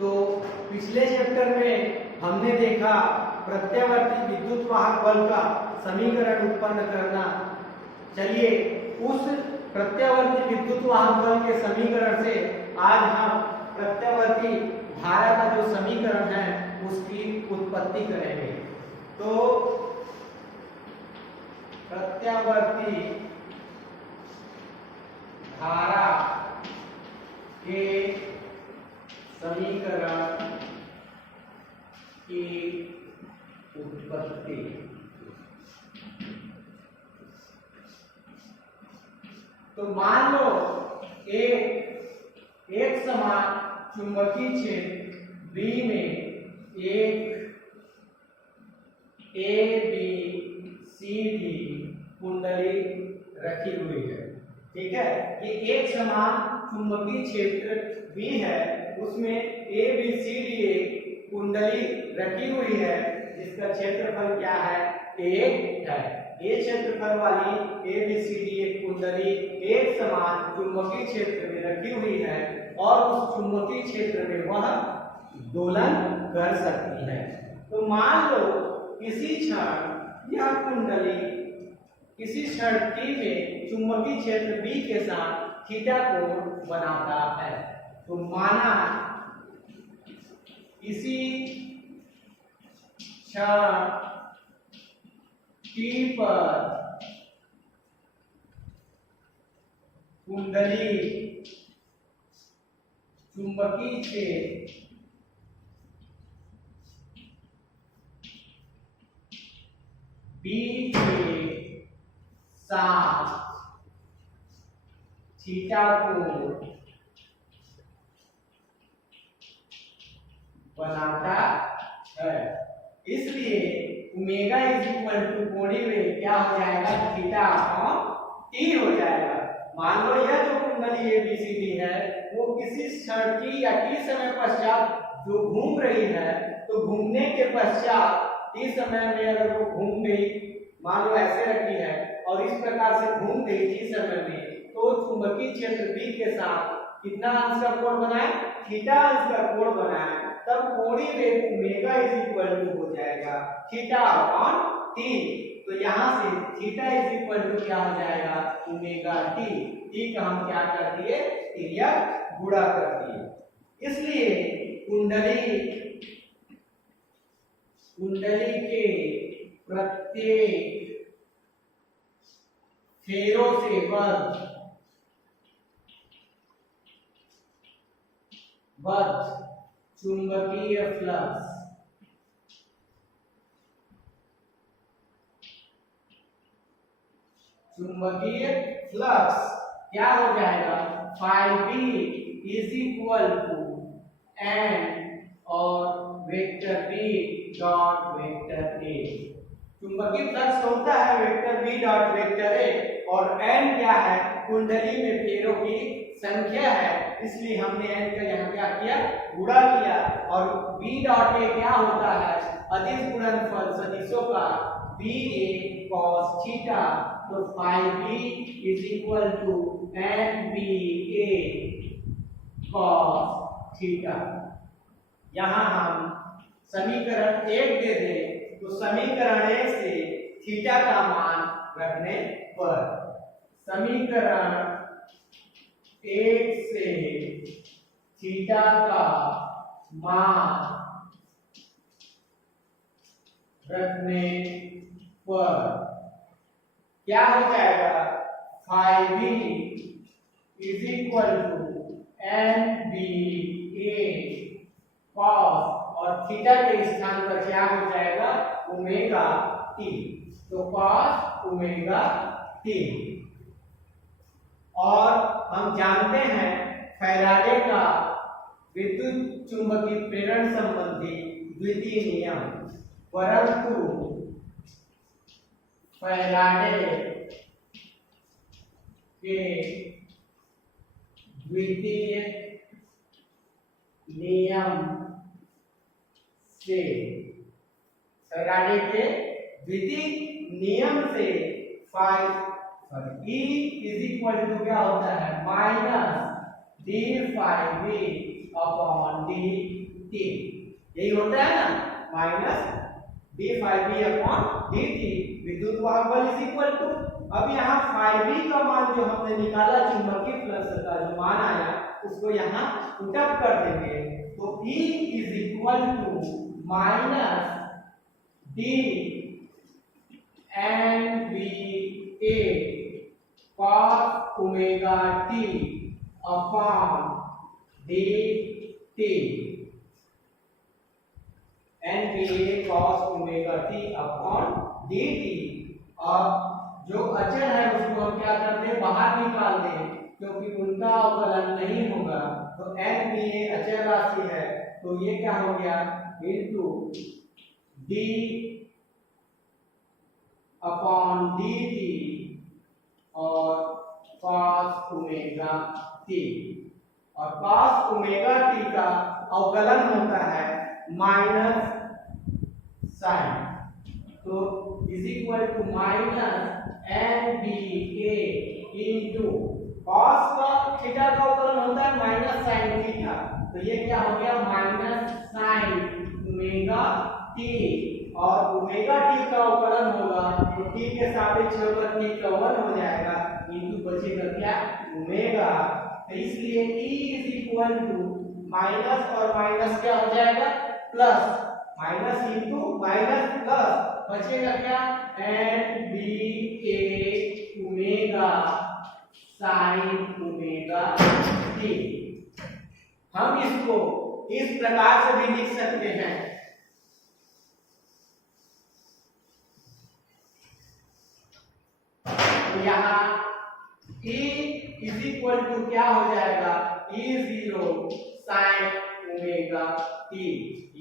तो पिछले चैप्टर में हमने देखा प्रत्यावर्ती विद्युत वाहक बल का समीकरण उत्पन्न करना। चलिए उस प्रत्यावर्ती विद्युत वाहक बल के समीकरण से आज हम प्रत्यावर्ती धारा का जो समीकरण है उसकी उत्पत्ति करेंगे। तो प्रत्यावर्ती धारा के समीकरण की उत्पत्ति। तो मान लो एक समान चुंबकीय क्षेत्र B में एक A B C D कुंडली रखी हुई है। ठीक है, ये एक समान चुंबकीय क्षेत्र B है, उसमें A B C D एक कुंडली रखी हुई है जिसका क्षेत्रफल क्या है, 1 है। ये क्षेत्रफल वाली A B C D एक कुंडली एक समान चुंबकीय क्षेत्र में रखी हुई है और उस चुंबकीय क्षेत्र में वह दोलन कर सकती है। तो मान लो किसी क्षण यह कुंडली किसी क्षण t में चुंबकीय क्षेत्र B के साथ थीटा कोण बनाता है। तो माना इसी क्षण t पर कुंडली चुंबकीय क्षेत्र B के साथ थीटा कोण बनाता है, इसलिए ओमेगा इज इक्वल टू कोणीय वेग क्या हो जाएगा, थीटा अपॉन टी हो जाएगा। मान लो यह जो कुंडली ABCD है वो किसी क्षण t या t समय पश्चात जो घूम रही है, तो घूमने के पश्चात t समय में अगर वो घूम गई, मान लो ऐसे रखी है और इस प्रकार से घूम गई t समय में, तो चुंबकीय क्षेत्र B के साथ कितना अंश का कोण बनाए, थीटा अंश का कोण बनाए, तब कोणीय वेग ओमेगा इज इक्वल टू हो जाएगा थीटा अपॉन टी। तो यहाँ से थीटा इज इक्वल टू क्या हो जाएगा, ओमेगा टी। टी का हम क्या कर दिए, तिर्यक गुणा कर दिए। इसलिए कुंडली के प्रत्येक फेरों से बद्ध चुंबकीय फ्लक्स क्या हो जाएगा, phi b is equal to n और vector b dot vector a। चुंबकीय फ्लक्स होता है vector b dot vector a और n क्या है, कुंडली में फेरों की संख्या है, इसलिए हमने n का यहाँ क्या किया, गुणा किया। और b डॉट a क्या होता है, अदिश गुणनफल सदिशों का ba cos थीटा। तो phi b is equal to nba cos theta. यहाँ हम समीकरण 1 दे दें तो समीकरण 1 से थीटा का मान रखने पर समीकरण 1 से थीटा का मान रखने पर क्या हो जाएगा, phi b is equal to nba cos और थीटा के स्थान पर क्या हो जाएगा, ओमेगा टी। तो cos ओमेगा टी। और हम जानते हैं फैराडे का विद्युत चुंबकीय प्रेरण संबंधी द्वितीय नियम, परंतु फैराडे के द्वितीय नियम से फैराडे के द्वितीय नियम से E इज इक्वल टू क्या होता है, minus D phi B upon D T, यही होता है ना, minus D five B upon D T, विद्युत वाहक बल इज इक्वल टू, अब यहाँ फाइव बी का मान जो हमने निकाला, चुंबकीय फ्लक्स का जो मान आया उसको यहाँ पुट अप कर देंगे, तो E is equal to minus D N B A cos omega T upon D T, N B A cos omega T upon D T. अब जो अचर है उसको हम क्या करते हैं, बाहर निकाल दें, क्योंकि उनका अवकलन नहीं होगा, तो एन बी ए अचर राशि है, तो ये क्या हो गया, into D upon D T और कॉस ओमेगा टी, और कॉस ओमेगा टी का अवकलन होता है माइनस साइन, तो is equal to minus N B A into cos का थीटा का अवकलन होता है माइनस साइन थीटा, तो ये क्या हो गया, माइनस साइन ओमेगा टी, और ओमेगा टी का अवकलन होगा तो टी के सापेक्ष होगा, टी का 1 हो जाएगा, इंटू बचेगा क्या, ओमेगा, तो इसलिए E is equal to minus और माइनस क्या हो जाएगा, plus, minus into minus plus, बचेगा क्या, N B A omega sine omega T. हम इसको इस प्रकार से भी लिख सकते हैं, तो यहाँ E इज इक्वल टू क्या हो जाएगा, E0 साइन ओमेगा टी,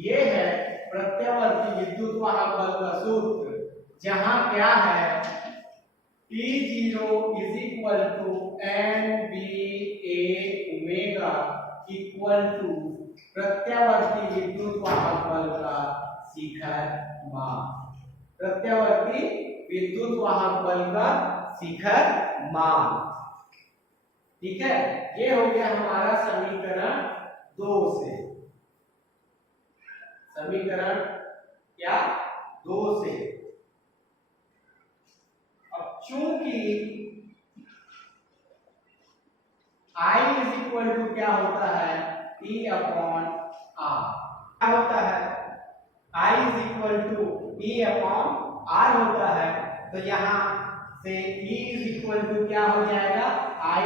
ये है प्रत्यावर्ती विद्युत वाहक बल का सूत्र, जहां क्या है, E0 is equal to N B A omega equal to प्रत्यावर्ती विद्युत वाहक बल का शिखर मान, प्रत्यावर्ती विद्युत वाहक बल का शिखर मान, ठीक है। ये हो गया हमारा समीकरण 2 से, समीकरण क्या, 2 से। अब चूंकि I इज इक्वल टू क्या होता है, E अपॉन R, क्या होता है, I is equal to E upon R होता है, तो यहाँ से E इज इक्वल टू क्या हो जाएगा, I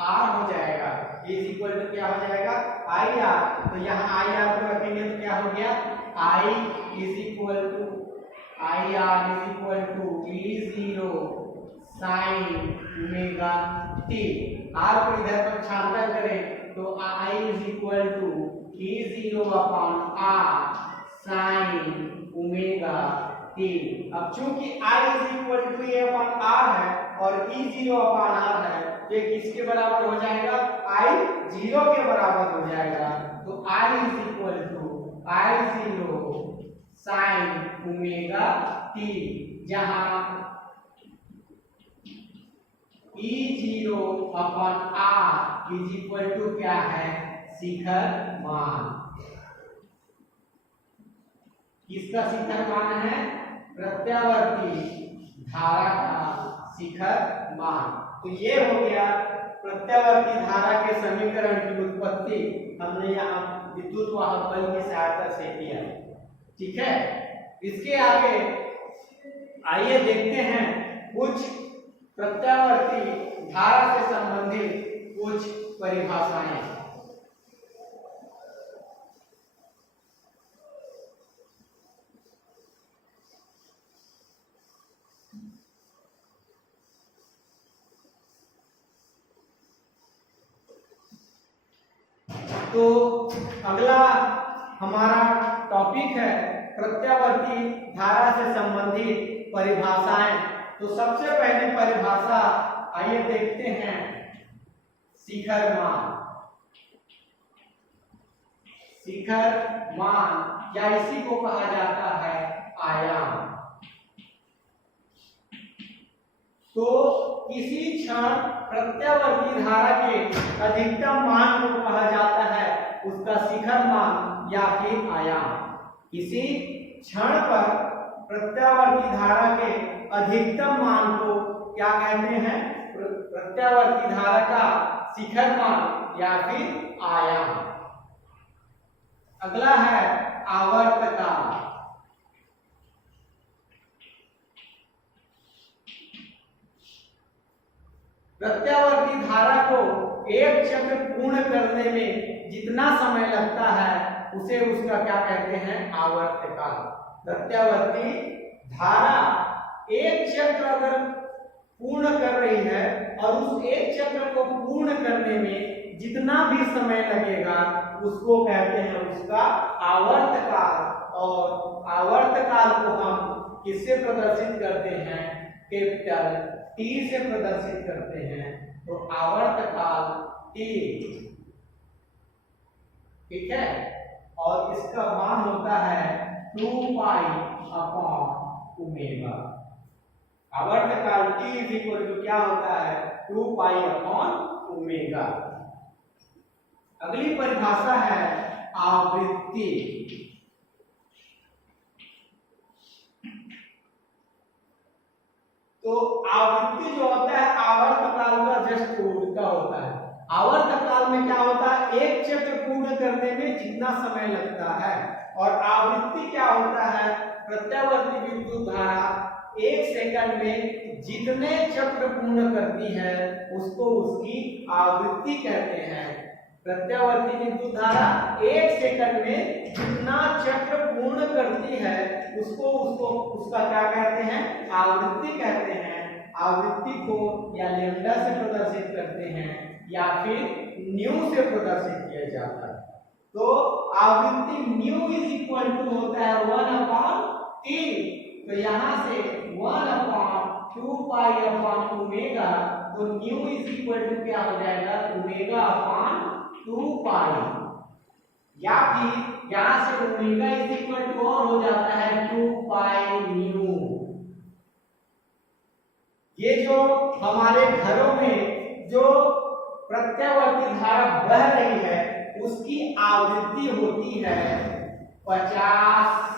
R हो जाएगा, E इज इक्वल टू क्या हो जाएगा, I R, तो यहाँ I R को रखेंगे तो क्या हो गया, I is equal to I R is equal to E0 sine omega T, R को इधर पर छांतर करें तो I is equal to E0 upon R sine omega T. अब चूंकि I is equal to A upon R है और E0 अपॉन R है, ये किसके बराबर हो जाएगा, I 0 के बराबर हो जाएगा, तो I is equal to I0 sine omega T, जहां E0 upon R is equal to क्या है, शिखर मान, किसका शिखर मान है, प्रत्यावर्ती धारा का शिखर मान। तो ये हो गया प्रत्यावर्ती धारा के समीकरण की उत्पत्ति, हमने यहाँ विद्युत वाहक बल की सहायता से किया, ठीक है। इसके आगे आइए देखते हैं कुछ प्रत्यावर्ती धारा से संबंधित कुछ परिभाषाएं। तो अगला हमारा टॉपिक है प्रत्यावर्ती धारा से संबंधित परिभाषाएं। तो सबसे पहली परिभाषा आइए देखते हैं, शिखर मान। शिखर मान या इसी को कहा जाता है आयाम। तो किसी क्षण प्रत्यावर्ती धारा के अधिकतम मान को कहा जाता है उसका शिखर मान या फिर आयाम। किसी क्षण पर प्रत्यावर्ती धारा के अधिकतम मान को क्या कहते हैं? प्रत्यावर्ती धारा का शिखर मान या फिर आयाम। अगला है आवर्तकाल। प्रत्यावर्ती धारा को एक चक्र पूर्ण करने में जितना समय लगता है उसे उसका क्या कहते हैं? आवर्तकाल। प्रत्यावर्ती धारा एक चक्र अगर पूर्ण कर रही है और उस एक चक्र को पूर्ण करने में जितना भी समय लगेगा उसको कहते हैं उसका आवर्तकाल। और आवर्तकाल को हम किससे प्रदर्शित करते हैं? कैपिटल टी से प्रदर्शित करते हैं। तो आवर्तकाल टी, ठीक है। और इसका मान होता है 2 पाई अपॉन ओमेगा। आवर्तकाल टी इज इक्वल टू क्या होता है? 2 पाई अपॉन ओमेगा। अगली परिभाषा है आवृत्ति। तो आवृत्ति जो होता है आवर्तकाल का जस्ट उल्टा होता है। आवर्तकाल में क्या होता है? एक चक्र पूर्ण करने में जितना समय लगता है। और आवृत्ति क्या होता है? प्रत्यावर्ती विद्युत धारा 1 सेकंड में जितने चक्र पूर्ण करती है उसको उसकी आवृत्ति कहते हैं। प्रत्यावर्ती विद्युत धारा 1 सेकंड में जितना चक्र पूर्ण करती है उसको उसका क्या कहते हैं? आवृत्ति कहते हैं। आवृत्ति को या लैम्डा से प्रदर्शित करते हैं या फिर न्यू से प्रदर्शित किया जाता है। तो आवृत्ति न्यू इज इक्वल टू होता है 1 अपॉन टी। तो यहाँ से 1 अपॉन 2 पाई अपॉन ओमेगा। तो न्यू इज इक्वल टू क्या हो जाएगा? ओमेगा अपॉन 2 पाई। या फिर यहाँ से ओमेगा इज इक्वल टू और हो जाता है 2 पाई न्यू। ये जो हमारे घरों में जो प्रत्यावर्ती धारा बह रही है उसकी आवृत्ति होती है 50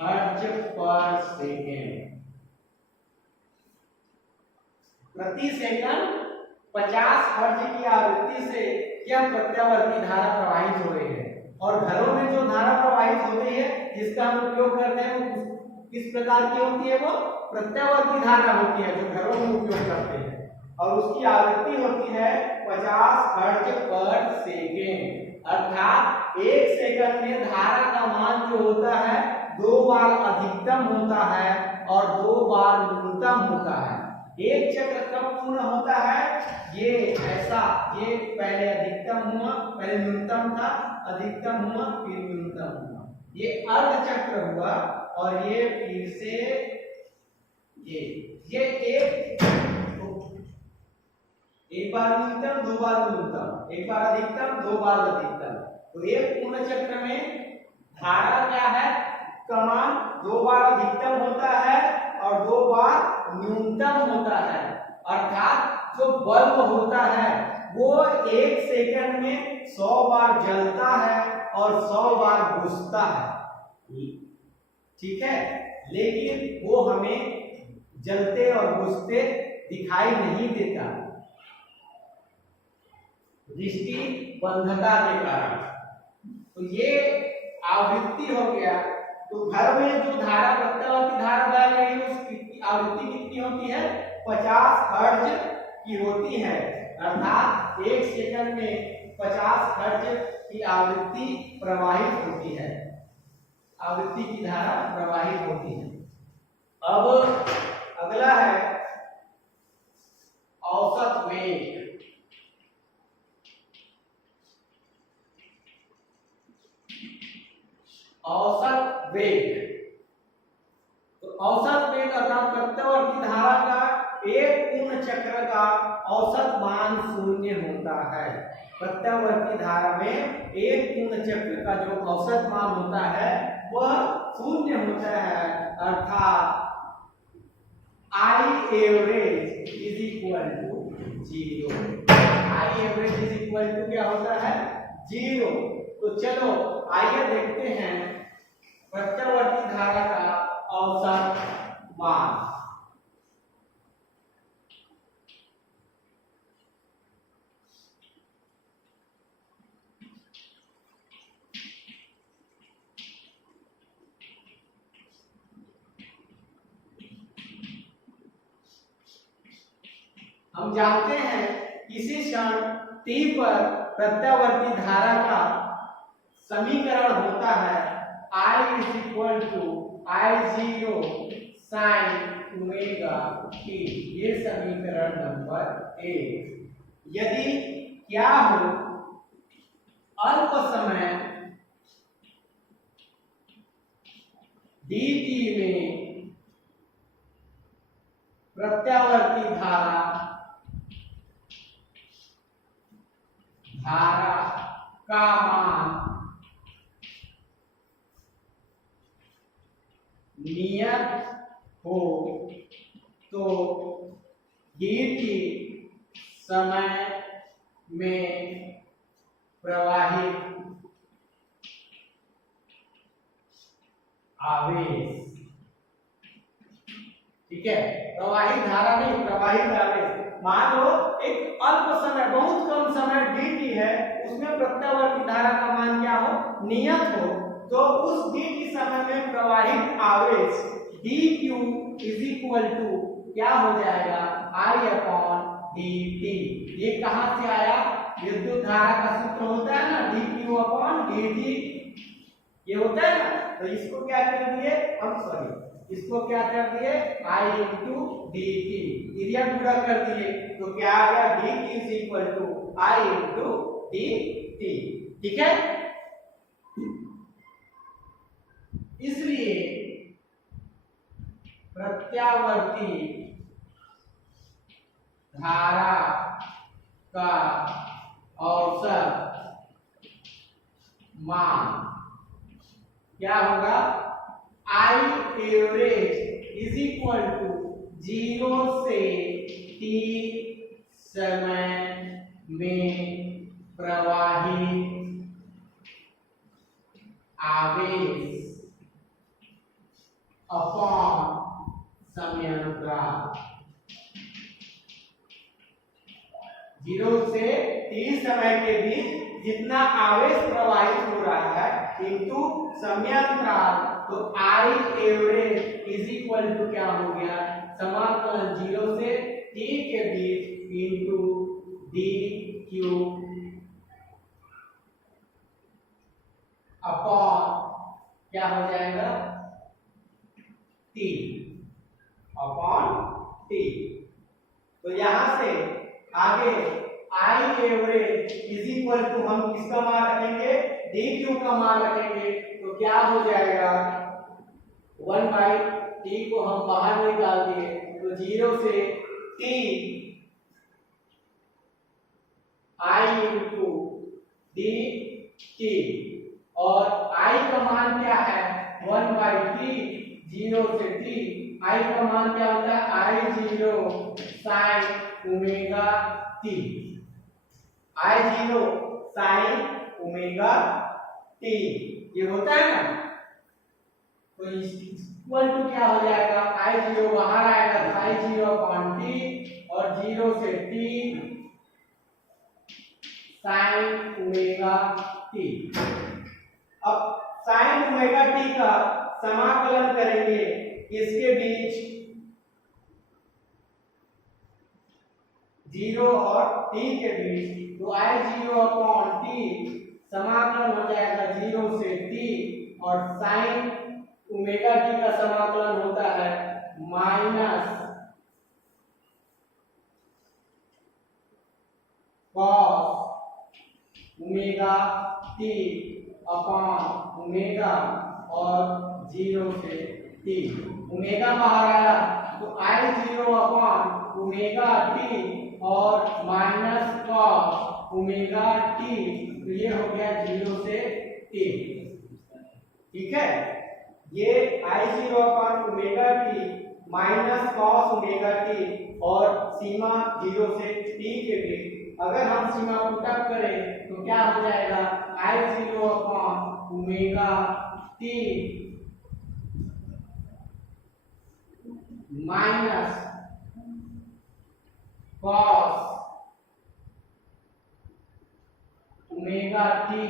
हर्ट्ज पर सेकेंड। प्रति सेकंड 50 हर्ट्ज की आवृत्ति से यह प्रत्यावर्ती धारा प्रवाहित हो रही है। और घरों में जो धारा प्रवाहित हो रही है जिसका हम उपयोग करते हैं वो किस प्रकार की होती है? वो प्रत्यावर्ती धारा होती है जो घरों में उपयोग करते हैं। और उसकी आवृत्ति होती है 50 हर्ट्ज पर सेकेंड। अर्थात 1 सेकंड में धारा का मान जो होता है 2 बार अधिकतम होता है और 2 बार न्यूनतम होता है। एक चक्र कब पूर्ण होता है? ये ऐसा, ये पहले अधिकतम हुआ, पहले न्यूनतम था, अधिकतम हुआ, फिर न्यूनतम हुआ। ये अर्ध चक्र हुआ और ये फिर से ये एक बार न्यूनतम, 2 बार न्यूनतम, एक बार अधिकतम, 2 बार अधिकतम। तो एक पूर्ण चक्र में धारा क्या है? का मान 2 बार अधिकतम होता है और 2 बार न्यूनतम होता है। अर्थात जो बल्ब होता है वो 1 सेकंड में 100 बार जलता है और 100 बार बुझता है, ठीक है। लेकिन वो हमें जलते और बुझते दिखाई नहीं देता दृष्टि बंधता के कारण। तो ये आवृत्ति हो गया। तो घर में जो धारा प्रत्यावर्ती धारा बह रही है उसकी आवृत्ति कितनी होती है? 50 हर्ट्ज की होती है। अर्थात 1 सेकंड में 50 हर्ट्ज की आवृत्ति प्रवाहित होती है, आवृत्ति की धारा प्रवाहित होती है। अब अगला है औसत वेग। औसत वेग, तो औसत वेग अर्थात प्रत्यावर्ती धारा का एक पूर्ण चक्र का औसत मान 0 होता है। प्रत्यावर्ती धारा में एक पूर्ण चक्र का जो औसत मान होता है वह 0 होता है। अर्थात I average is equal to 0। I average is equal to क्या होता है? 0। तो चलो आइए देखते हैं प्रत्यावर्ती धारा का औसत मान। हम जानते हैं किसी क्षण t पर प्रत्यावर्ती धारा का समीकरण होता है I = I0 sin omega t। ये समीकरण नंबर 1। यदि क्या हो अल्प समय dt में प्रत्यावर्ती धारा का मान नियत हो तो dt समय में प्रवाहित आवेश, ठीक है, प्रवाहित धारा नहीं, प्रवाहित आवेश। मान लो एक अल्प समय, बहुत कम समय dt है, उसमें प्रत्यावर्ती धारा का मान क्या हो, नियत हो, तो उस dt समय में प्रवाहित आवेश dq = क्या हो जाएगा, I/dt। ये कहां से आया, विद्युत धारा का सूत्र होता है ना dq/dt, ये होता है ना। तो इसको क्या कर दिए हम, सॉरी, इसको क्या कर दिए I/dt, एरिया पूरा कर दिए, तो क्या आ गया dq = I/dt, ठीक है। इसलिए प्रत्यावर्ती धारा का औसत मान क्या होगा, I एवरेज = 0 से t समय में प्रवाहित आवेश अपॉन समयांतराल। 0 से t समय के बीच जितना आवेश प्रवाहित हो रहा है इंटू समयांतराल, तो I एवरेज = क्या हो गया, समाकलन 0 से t के बीच इंटू dq अपॉन क्या हो जाएगा, t अपॉन t। तो यहां से आगे I एवरेज = हम किसका मान रखेंगे, dq का मान रखेंगे, तो क्या हो जाएगा 1/t को हम बाहर निकाल दिए, तो 0 से t I × dt, और I का मान क्या है 1/t, 0 से t, I का मान क्या होता है I0 sin omega t, I0 sin omega t, ये होता है ना। तो इक्वल टू क्या हो जाएगा, I0 बाहर आएगा तो I0/t, और 0 से t sin ओमेगा t। अब sin ओमेगा t का समाकलन करेंगे इसके बीच 0 और t के बीच, तो I0/t समाकलन हो जाएगा 0 से t, और sin ओमेगा t का समाकलन होता है minus cos omega t upon omega, और 0 से t, ओमेगा बाहर आया तो I0/ओमेगा t और माइनस cos ओमेगा t, तो ये हो गया 0 से t, ठीक है। ये I0/ओमेगा t minus cos omega t और सीमा 0 से t के बीच अगर हम सीमा पुटअप करें तो क्या हो जाएगा, I0 upon omega T minus cos omega T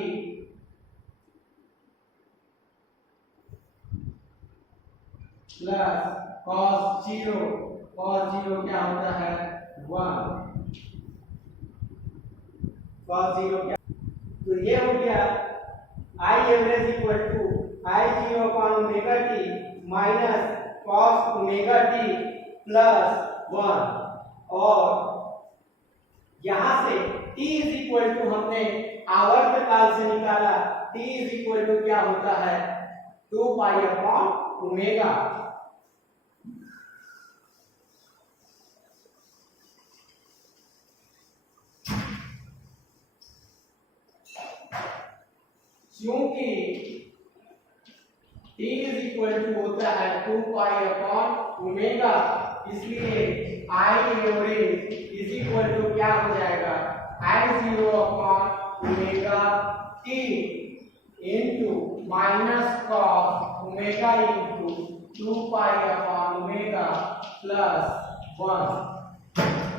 plus cos zero क्या होता है 1, कॉस जीरो क्या, तो ये हो गया I average equal to I0 upon omega T minus cos omega T plus 1, और यहां से t इज इक्वल टू हमने आवर्त काल से निकाला, t इज इक्वल टू क्या होता है 2 पाई अपॉन ओमेगा। क्योंकि t इज इक्वल टू होता है 2 पाई अपॉन ओमेगा, इसलिए I average is equal to क्या हो जाएगा I0 upon omega t into minus cos omega into 2 pi upon omega plus 1।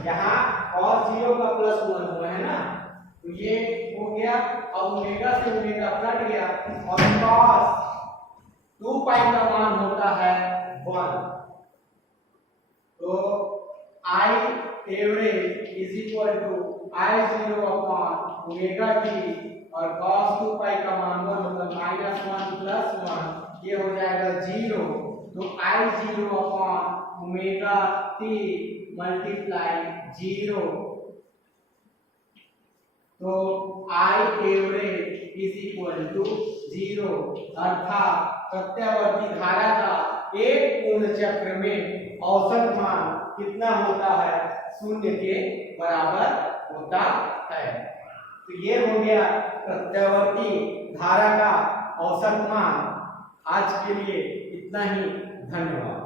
यहाँ cos 0 का प्लस 1 हुआ है ना, तो ये हो गया, अब ओमेगा से ओमेगा कट गया और cos 2 पाई का मान होता है 1, तो I average is equal to I0 upon omega T और cos 2 पाई का मान 1 मतलब -1 प्लस 1, ये हो जाएगा 0, तो I0 upon omega T multiply 0, तो I average is equal to 0, अर्थात प्रत्यावर्ती धारा का एक पूर्ण चक्र में औसत मान कितना होता है, 0 के बराबर होता है। तो ये हो गया प्रत्यावर्ती धारा का औसत मान। आज के लिए इतना ही, धन्यवाद।